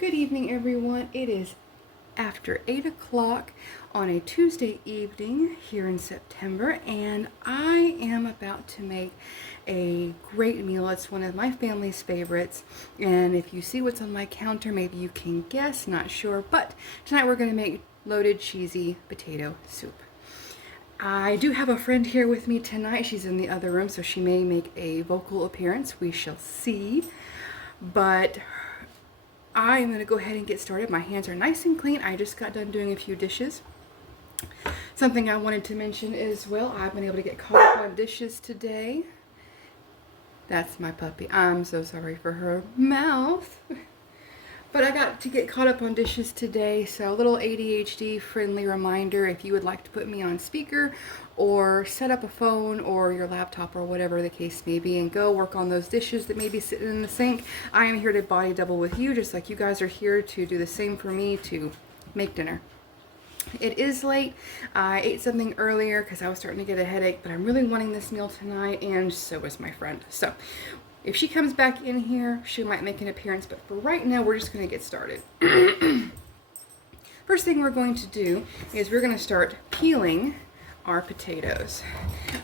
Good evening, everyone. It is after 8 o'clock on a Tuesday evening here in September, and I am about to make a great meal. It's one of my family's favorites, and if you see what's on my counter, maybe you can guess, not sure, but tonight we're going to make loaded cheesy potato soup. I do have a friend here with me tonight. She's in the other room, so she may make a vocal appearance. We shall see. But I am going to go ahead and get started. My hands are nice and clean. I just got done doing a few dishes. Something I wanted to mention as well, I've been able to get caught up on dishes today. That's my puppy. I'm so sorry for her mouth. But I got to get caught up on dishes today, so a little ADHD friendly reminder, if you would like to put me on speaker or set up a phone or your laptop or whatever the case may be and go work on those dishes that may be sitting in the sink. I am here to body double with you, just like you guys are here to do the same for me to make dinner. It is late. I ate something earlier because I was starting to get a headache, but I'm really wanting this meal tonight, and so is my friend. So if she comes back in here, she might make an appearance, but for right now, we're just going to get started. First thing we're going to do is we're going to start peeling our potatoes.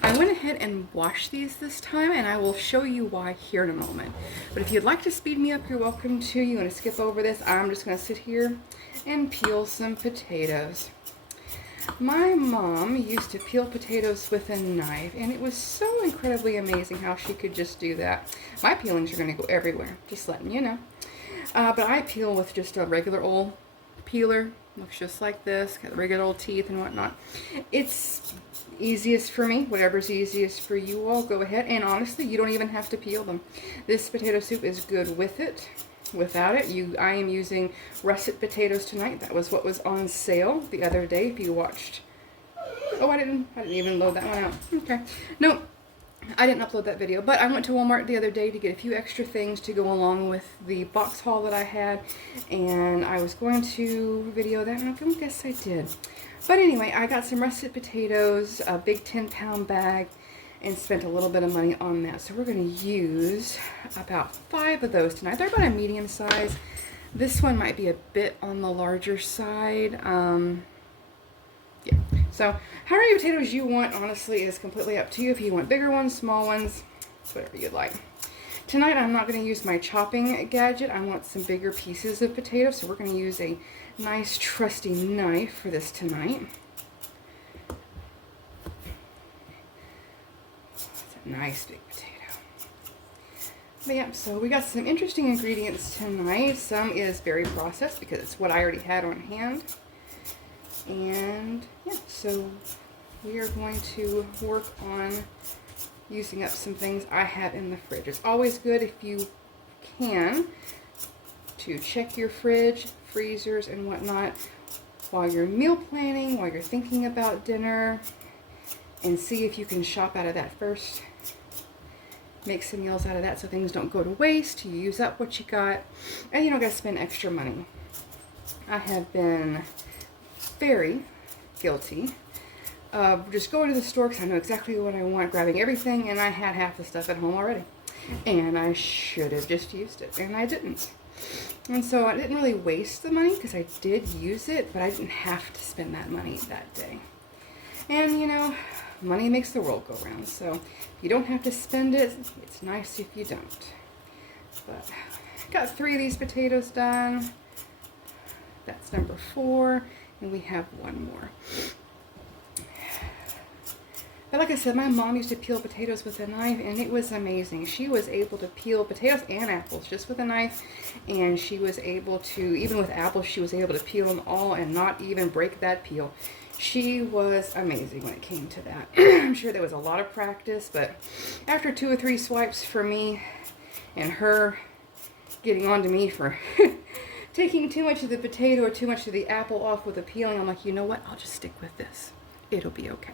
I went ahead and washed these this time, and I will show you why here in a moment. But if you'd like to speed me up, you're welcome to. You want to skip over this? I'm just going to sit here and peel some potatoes. My mom used to peel potatoes with a knife, and it was so incredibly amazing how she could just do that. My peelings are going to go everywhere, just letting you know. But I peel with just a regular old peeler. Looks just like this, got regular old teeth and whatnot. It's easiest for me. Whatever's easiest for you all, go ahead. And honestly, you don't even have to peel them. This potato soup is good with it. Without it, I am using russet potatoes tonight. That was what was on sale the other day. If you watched, oh, I didn't even load that one out. Okay, no, I didn't upload that video. But I went to Walmart the other day to get a few extra things to go along with the box haul that I had, and I was going to video that, and I guess I did. But anyway, I got some russet potatoes, a big 10-pound bag, and spent a little bit of money on that. So we're going to use about 5 of those tonight. They're about a medium size. This one might be a bit on the larger side. Yeah. So how many potatoes you want, honestly, is completely up to you. If you want bigger ones, small ones, whatever you'd like. Tonight I'm not going to use my chopping gadget. I want some bigger pieces of potato, so we're going to use a nice trusty knife for this tonight. Nice big potato. But yeah, so we got some interesting ingredients tonight. Some is very processed because it's what I already had on hand. And yeah, so we are going to work on using up some things I have in the fridge. It's always good if you can to check your fridge, freezers, and whatnot while you're meal planning, while you're thinking about dinner, and see if you can shop out of that first. Make some meals out of that so things don't go to waste. You use up what you got, and you don't got to spend extra money. I have been very guilty of just going to the store because I know exactly what I want, grabbing everything, and I had half the stuff at home already. And I should have just used it, and I didn't. And so I didn't really waste the money because I did use it, but I didn't have to spend that money that day. And you know, money makes the world go round, so if you don't have to spend it, it's nice if you don't. But got 3 of these potatoes done. That's number 4, and we have 1 more. But like I said, my mom used to peel potatoes with a knife, and it was amazing. She was able to peel potatoes and apples just with a knife, and she was able to, even with apples, she was able to peel them all and not even break that peel. She was amazing when it came to that. I'm sure there was a lot of practice, but after 2 or 3 swipes for me and her getting on to me for taking too much of the potato or too much of the apple off with the peeling, I'm like, you know what? I'll just stick with this. It'll be okay.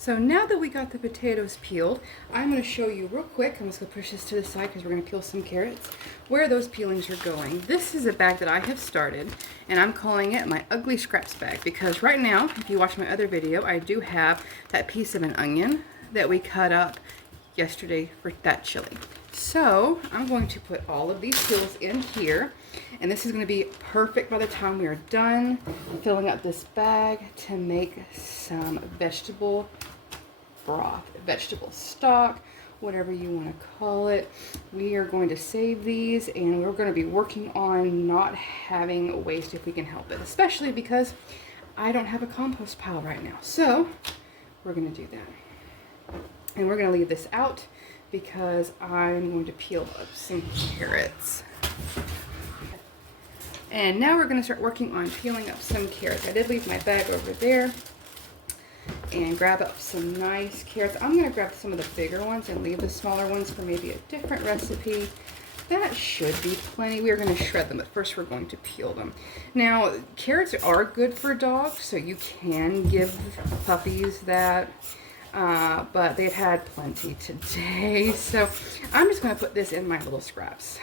So now that we got the potatoes peeled, I'm going to show you real quick, I'm just going to push this to the side because we're going to peel some carrots, where those peelings are going. This is a bag that I have started, and I'm calling it my ugly scraps bag because right now, if you watch my other video, I do have that piece of an onion that we cut up yesterday for that chili. So I'm going to put all of these peels in here, and this is going to be perfect by the time we are done filling up this bag to make some vegetable broth, vegetable stock, whatever you want to call it. We are going to save these, and we're going to be working on not having waste if we can help it, especially because I don't have a compost pile right now. So we're going to do that. And we're going to leave this out because I'm going to peel up some carrots. And now we're going to start working on peeling up some carrots. I did leave my bag over there and grab up some nice carrots. I'm going to grab some of the bigger ones and leave the smaller ones for maybe a different recipe. That should be plenty. We are going to shred them, but first we're going to peel them. Now, carrots are good for dogs, so you can give puppies that. But they've had plenty today, so I'm just going to put this in my little scraps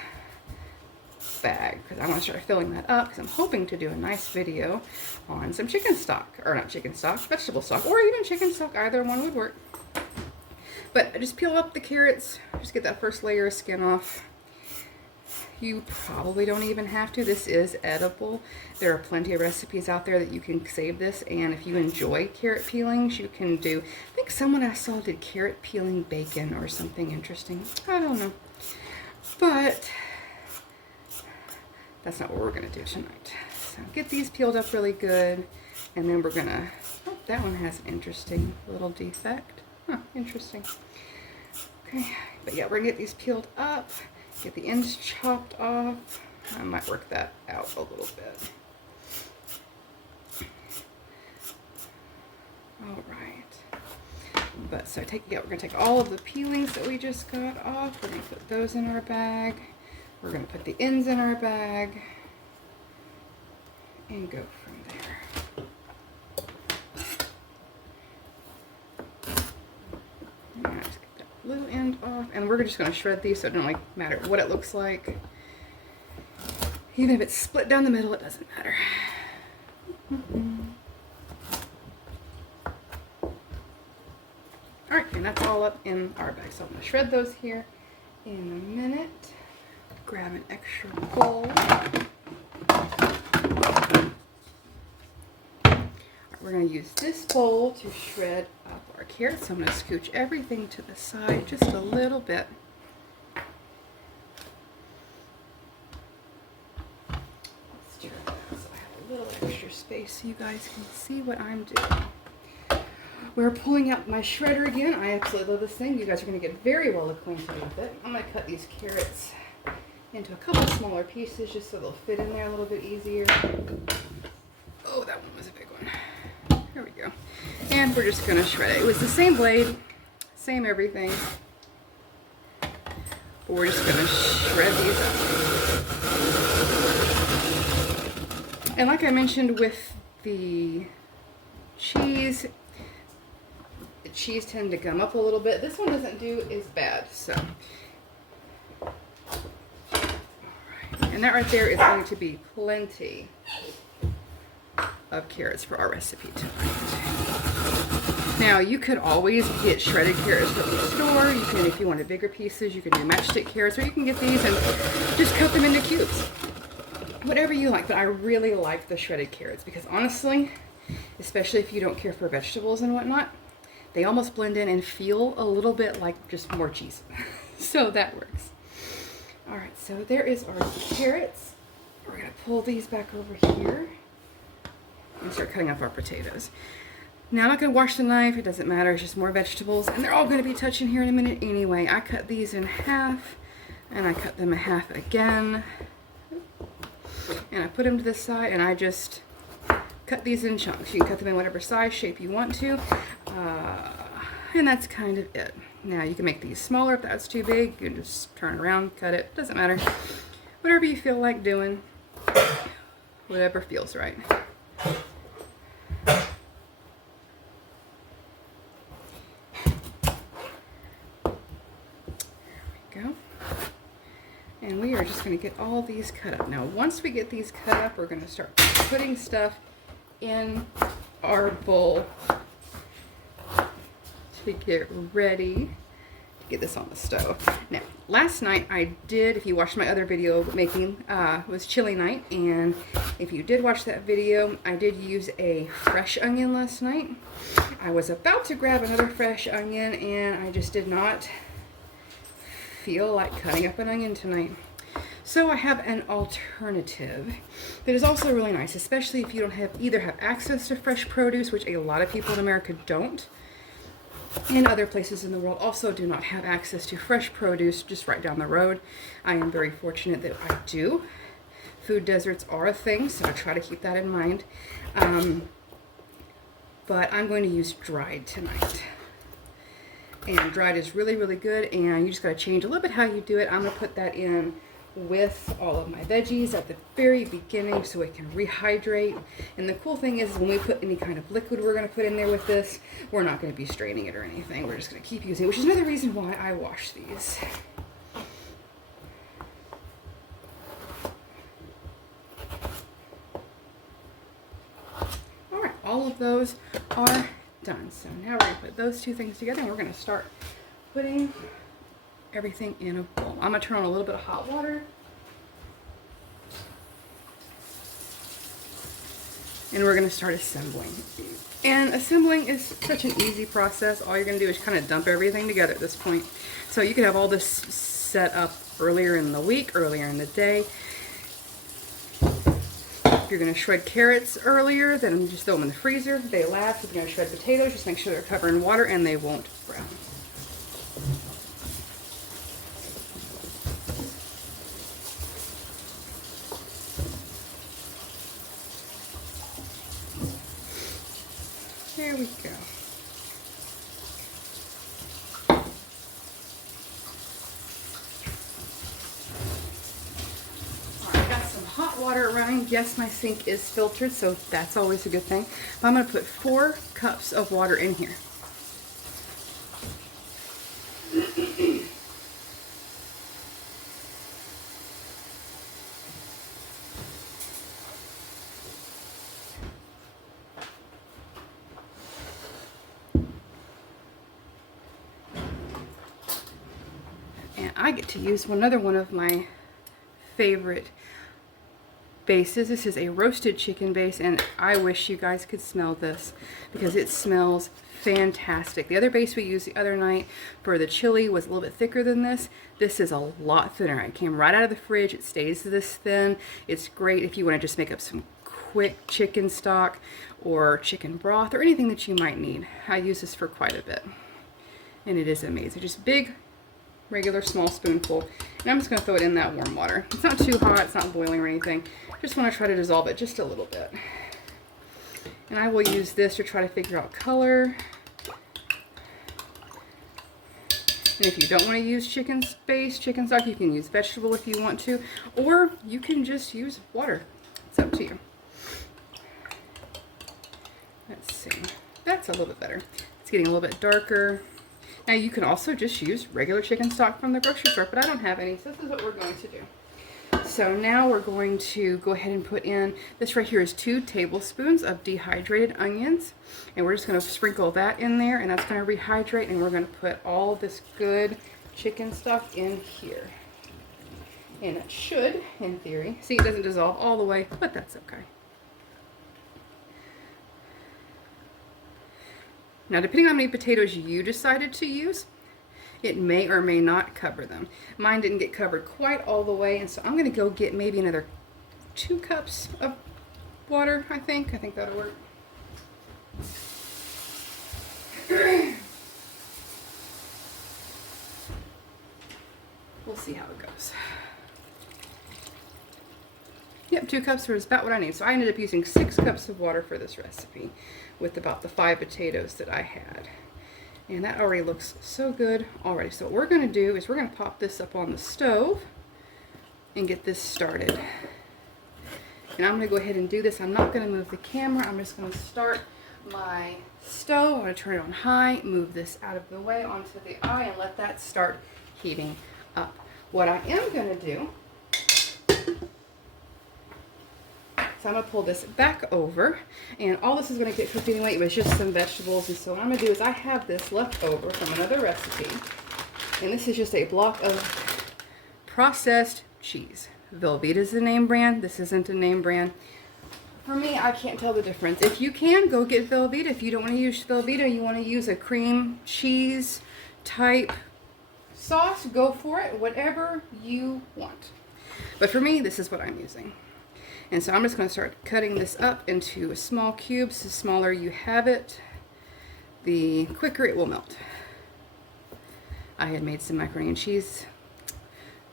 bag because I want to start filling that up because I'm hoping to do a nice video on some chicken stock, or not chicken stock, vegetable stock, or even chicken stock. Either one would work. But I just peel up the carrots, just get that first layer of skin off. You probably don't even have to. This is edible. There are plenty of recipes out there that you can save this, and if you enjoy carrot peelings, you can do, I think someone I saw did carrot peeling bacon or something interesting. I don't know. But that's not what we're going to do tonight. So get these peeled up really good, and then we're going to, oh, that one has an interesting little defect. Huh, interesting. Okay, but yeah, we're going to get these peeled up. Get the ends chopped off. I might work that out a little bit. All right. But so we're gonna take all of the peelings that we just got off. We're gonna put those in our bag. We're gonna put the ends in our bag and go from there. Let's get that little end off, and we're just going to shred these so it doesn't matter what it looks like. Even if it's split down the middle, it doesn't matter. Alright, and that's all up in our bag. So I'm going to shred those here in a minute. Grab an extra bowl. We're going to use this bowl to shred up our carrots. So I'm going to scooch everything to the side just a little bit. Let's turn that so I have a little extra space so you guys can see what I'm doing. We're pulling out my shredder again. I absolutely love this thing. You guys are going to get very well acquainted with it. I'm going to cut these carrots into a couple smaller pieces just so they'll fit in there a little bit easier. Oh, that one was a big one. There we go. And we're just going to shred it. It was the same blade, same everything. But we're just going to shred these up. And like I mentioned with the cheese tend to gum up a little bit. This one doesn't do as bad, so. Alright. And that right there is going to be plenty of carrots for our recipe tonight. Now, you could always get shredded carrots from the store. You can, if you wanted bigger pieces, you can do matchstick carrots, or you can get these and just cut them into cubes. Whatever you like, but I really like the shredded carrots because honestly, especially if you don't care for vegetables and whatnot, they almost blend in and feel a little bit like just more cheese. So that works. All right, so there is our carrots. We're gonna pull these back over here and start cutting up our potatoes. Now I'm not gonna wash the knife, it doesn't matter, it's just more vegetables, and they're all gonna be touching here in a minute anyway. I cut these in half, and I cut them in half again. And I put them to the side, and I just cut these in chunks. You can cut them in whatever size, shape you want to. And that's kind of it. Now you can make these smaller if that's too big. You can just turn around, cut it, doesn't matter. Whatever you feel like doing, whatever feels right. And we are just going to get all these cut up. Now, once we get these cut up, we're going to start putting stuff in our bowl to get ready get this on the stove. Now, last night I did, if you watched my other video making, was chili night, and if you did watch that video, I did use a fresh onion last night. I was about to grab another fresh onion, and I just did not feel like cutting up an onion tonight. So I have an alternative that is also really nice, especially if you don't have either have access to fresh produce, which a lot of people in America don't, and other places in the world also do not have access to fresh produce just right down the road. I am very fortunate that I do. Food deserts are a thing, so I try to keep that in mind. But I'm going to use dried tonight. And dried is really, really good, and you just got to change a little bit how you do it. I'm going to put that in with all of my veggies at the very beginning so it can rehydrate. And the cool thing is when we put any kind of liquid we're going to put in there with this, we're not going to be straining it or anything. We're just going to keep using it, which is another reason why I wash these. Alright, all of those are done. So now we're going to put those two things together, and we're going to start putting everything in a bowl. I'm going to turn on a little bit of hot water. And we're going to start assembling. And assembling is such an easy process. All you're going to do is kind of dump everything together at this point. So you can have all this set up earlier in the week, earlier in the day. If you're going to shred carrots earlier, then just throw them in the freezer. They last. If you're going to shred potatoes, just make sure they're covered in water and they won't brown. There we go. Alright, got some hot water running. Yes, my sink is filtered, so that's always a good thing. But I'm going to put 4 cups of water in here. I get to use another one of my favorite bases. This is a roasted chicken base, and I wish you guys could smell this because it smells fantastic. The other base we used the other night for the chili was a little bit thicker than this. This is a lot thinner. It came right out of the fridge. It stays this thin. It's great if you want to just make up some quick chicken stock or chicken broth or anything that you might need. I use this for quite a bit, and it is amazing. Just big, regular small spoonful, and I'm just going to throw it in that warm water. It's not too hot, it's not boiling or anything. Just want to try to dissolve it just a little bit. And I will use this to try to figure out color. And if you don't want to use chicken stock, you can use vegetable if you want to, or you can just use water. It's up to you. Let's see. That's a little bit better. It's getting a little bit darker. Now you can also just use regular chicken stock from the grocery store, but I don't have any, so this is what we're going to do. So now we're going to go ahead and put in, this right here is 2 tablespoons of dehydrated onions, and we're just going to sprinkle that in there, and that's going to rehydrate, and we're going to put all this good chicken stock in here. And it should, in theory, see, it doesn't dissolve all the way, but that's okay. Now, depending on how many potatoes you decided to use, it may or may not cover them. Mine didn't get covered quite all the way, and so I'm going to go get maybe another 2 cups of water, I think. I think that'll work. We'll see how it goes. Yep, 2 cups is about what I need. So I ended up using 6 cups of water for this recipe with about the 5 potatoes that I had. And that already looks so good already. So what we're going to do is we're going to pop this up on the stove and get this started. And I'm going to go ahead and do this. I'm not going to move the camera. I'm just going to start my stove. I'm going to turn it on high, move this out of the way onto the eye, and let that start heating up. What I am going to do, so I'm going to pull this back over, and all this is going to get cooked anyway. It was just some vegetables, and so what I'm going to do is I have this left over from another recipe, And this is just a block of processed cheese. Velveeta is the name brand. This isn't a name brand. For me, I can't tell the difference. If you can, go get Velveeta. If you don't want to use Velveeta, you want to use a cream cheese type sauce, go for it. Whatever you want. But for me, this is what I'm using. And so I'm just going to start cutting this up into small cubes. The smaller you have it, the quicker it will melt. I had made some macaroni and cheese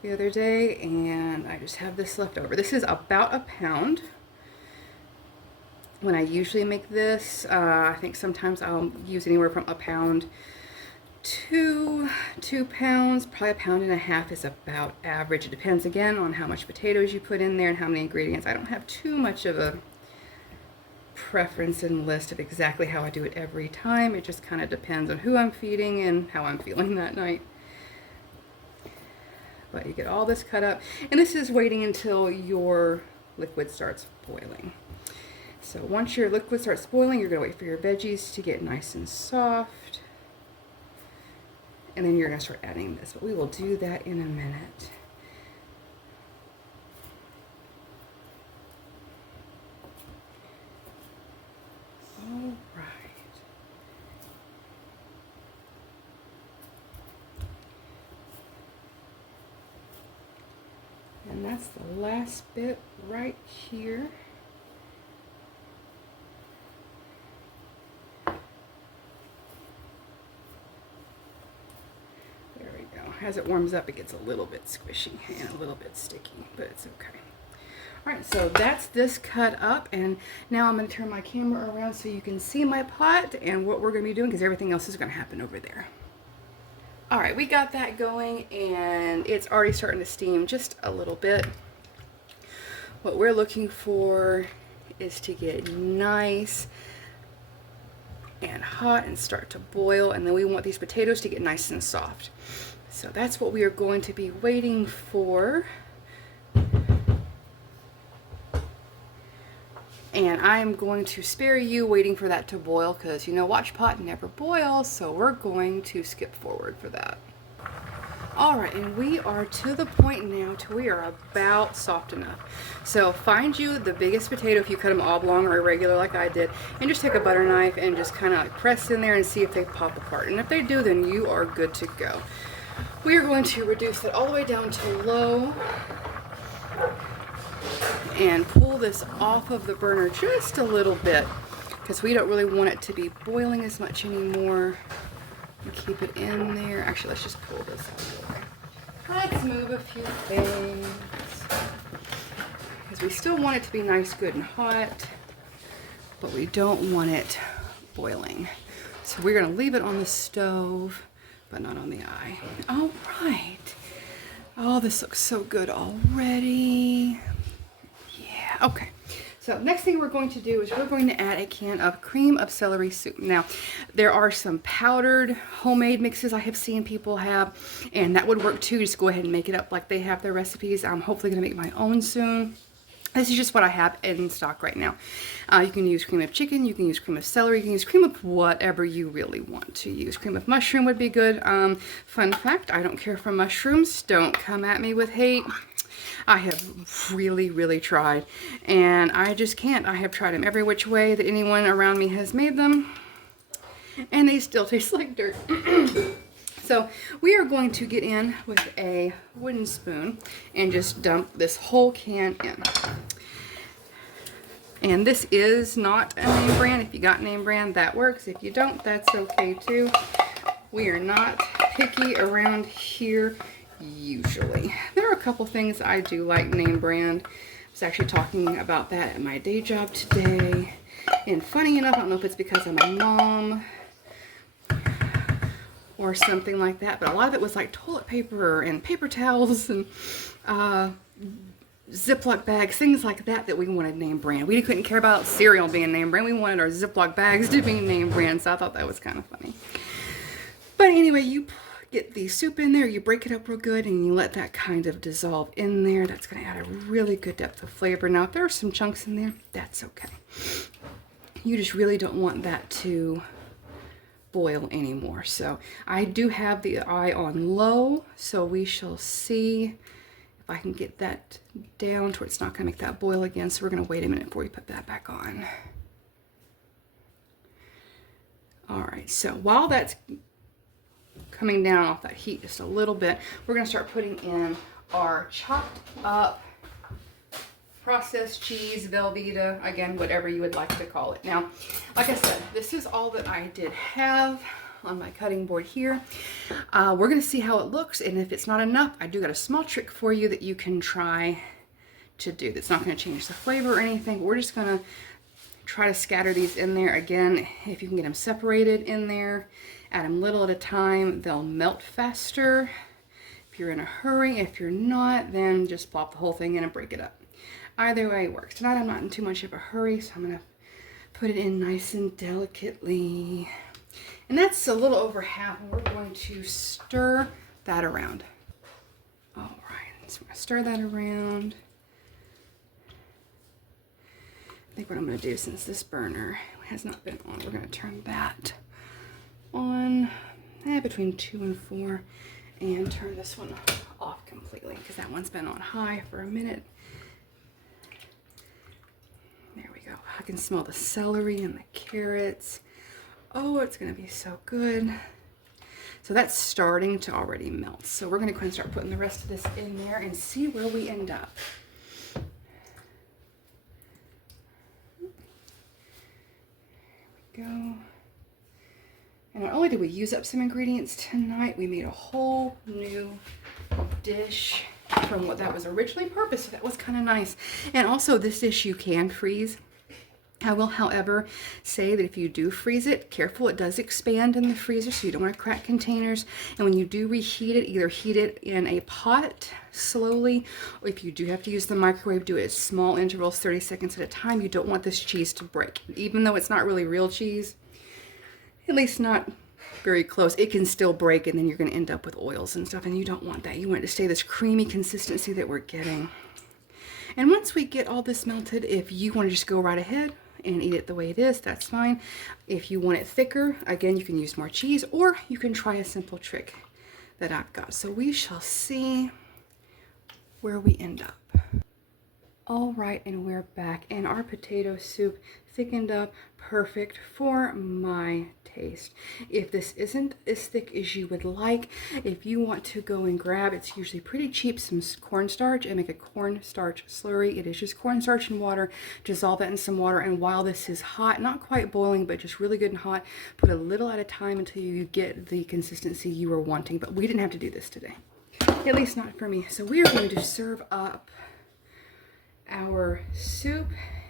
the other day, and I just have this left over. This is about a pound. When I usually make this, I think sometimes I'll use anywhere from a pound to 2 pounds. Probably a pound and a half is about average. It depends again on how much potatoes you put in there and how many ingredients. I don't have too much of a preference and list of exactly how I do it every time. It just kind of depends on who I'm feeding and how I'm feeling that night. But you get all this cut up, and this is waiting until your liquid starts boiling. So once your liquid starts boiling, you're going to wait for your veggies to get nice and soft. And then you're going to start adding this. But we will do that in a minute. All right. And that's the last bit right here. As it warms up, it gets a little bit squishy and a little bit sticky, but it's okay. All right, so that's this cut up, and now I'm going to turn my camera around so you can see my pot and what we're going to be doing, because everything else is going to happen over there. All right, we got that going, and it's already starting to steam just a little bit. What we're looking for is to get nice and hot and start to boil, and then we want these potatoes to get nice and soft. So that's what we are going to be waiting for. And I'm going to spare you waiting for that to boil, because you know, watch pot never boils, so we're going to skip forward for that. Alright, and we are to the point now to we are about soft enough. So find you the biggest potato if you cut them oblong or irregular like I did, and just take a butter knife and just kind of like press in there and see if they pop apart. And if they do, then you are good to go. We are going to reduce it all the way down to low and pull this off of the burner just a little bit, because we don't really want it to be boiling as much anymore. And keep it in there. Actually, let's just pull this out of the way. Let's move a few things, because we still want it to be nice, good, and hot, but we don't want it boiling. So we're going to leave it on the stove, but not on the eye. All right. Oh, this looks so good already. Yeah, okay. So next thing we're going to do is we're going to add a can of cream of celery soup. Now, there are some powdered homemade mixes I have seen people have, and that would work too. Just go ahead and make it up like they have their recipes. I'm hopefully going to make my own soon. This is just what I have in stock right now. You can use cream of chicken, you can use cream of celery, you can use cream of whatever you really want to use. Cream of mushroom would be good. Fun fact, I don't care for mushrooms. Don't come at me with hate. I have really tried, and I just can't. I have tried them every which way that anyone around me has made them, and they still taste like dirt. So we are going to get in with a wooden spoon and just dump this whole can in. And this is not a name brand. If you got name brand, that works. If you don't, that's okay too. We are not picky around here usually. There are a couple things I do like name brand. I was actually talking about that at my day job today. And funny enough, I don't know if it's because I'm a mom or something like that, but a lot of it was like toilet paper and paper towels and Ziploc bags, things like that we wanted name brand. We couldn't care about cereal being name brand. We wanted our Ziploc bags to be name brand, so I thought that was kind of funny. But anyway, you get the soup in there, you break it up real good, and you let that kind of dissolve in there. That's going to add a really good depth of flavor. Now, if there are some chunks in there, that's okay. You just really don't want that to boil anymore. So I do have the eye on low, so we shall see if I can get that down to where it's not going to make that boil again. So we're going to wait a minute before we put that back on. All right, so while that's coming down off that heat just a little bit, we're going to start putting in our chopped up processed cheese, Velveeta, again, whatever you would like to call it. Now, like I said, this is all that I did have on my cutting board here. We're going to see how it looks, and if it's not enough, I do got a small trick for you that you can try to do. That's not going to change the flavor or anything. We're just going to try to scatter these in there. Again, if you can get them separated in there, add them little at a time, they'll melt faster. If you're in a hurry, if you're not, then just plop the whole thing in and break it up. Either way works. Tonight I'm not in too much of a hurry, so I'm going to put it in nice and delicately. And that's a little over half, and we're going to stir that around. All right, so we're going to stir that around. I think what I'm going to do, since this burner has not been on, we're going to turn that on between 2 and 4 and turn this one off completely because that one's been on high for a minute. There we go. I can smell the celery and the carrots. Oh, it's going to be so good. So that's starting to already melt. So we're going to go ahead and start putting the rest of this in there and see where we end up. Go. And not only did we use up some ingredients tonight, we made a whole new dish from what that was originally purposed. So that was kind of nice. And also this dish you can freeze. I will, however, say that if you do freeze it, careful, it does expand in the freezer, so you don't want to crack containers. And when you do reheat it, either heat it in a pot slowly, or if you do have to use the microwave, do it at small intervals, 30 seconds at a time. You don't want this cheese to break. Even though it's not really real cheese, at least not very close, it can still break, and then you're going to end up with oils and stuff, and you don't want that. You want it to stay this creamy consistency that we're getting. And once we get all this melted, if you want to just go right ahead and eat it the way it is, that's fine. If you want it thicker, again, you can use more cheese, or you can try a simple trick that I've got. So we shall see where we end up. All right, and we're back, and our potato soup thickened up perfect for my taste. If this isn't as thick as you would like, if you want to go and grab, it's usually pretty cheap, some cornstarch and make a cornstarch slurry. It is just cornstarch and water. Dissolve that in some water, and while this is hot, not quite boiling, but just really good and hot, put a little at a time until you get the consistency you were wanting. But we didn't have to do this today, at least not for me. So we are going to serve up our soup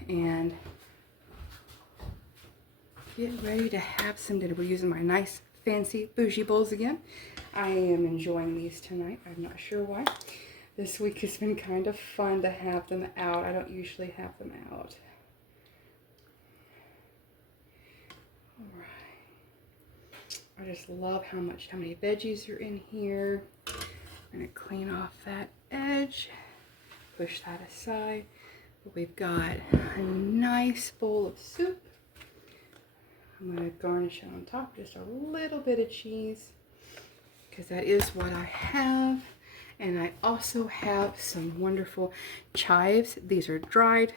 and get ready to have some dinner. We're using my nice fancy bougie bowls again. I am enjoying these tonight. I'm not sure why. This week has been kind of fun to have them out. I don't usually have them out. All right. I just love how many veggies are in here. I'm gonna clean off that edge. Push that aside. But we've got a nice bowl of soup. I'm going to garnish it on top, just a little bit of cheese, because that is what I have. And I also have some wonderful chives. These are dried.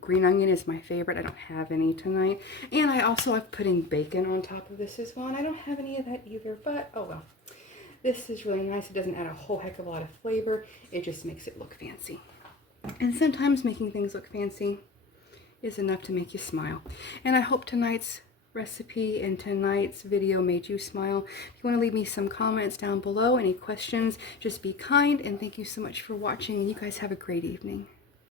Green onion is my favorite. I don't have any tonight. And I also have putting bacon on top of this as well. And I don't have any of that either, but oh well. This is really nice. It doesn't add a whole heck of a lot of flavor. It just makes it look fancy. And sometimes making things look fancy is enough to make you smile. And I hope tonight's recipe and tonight's video made you smile. If you want to leave me some comments down below, any questions, just be kind, and thank you so much for watching, and you guys have a great evening.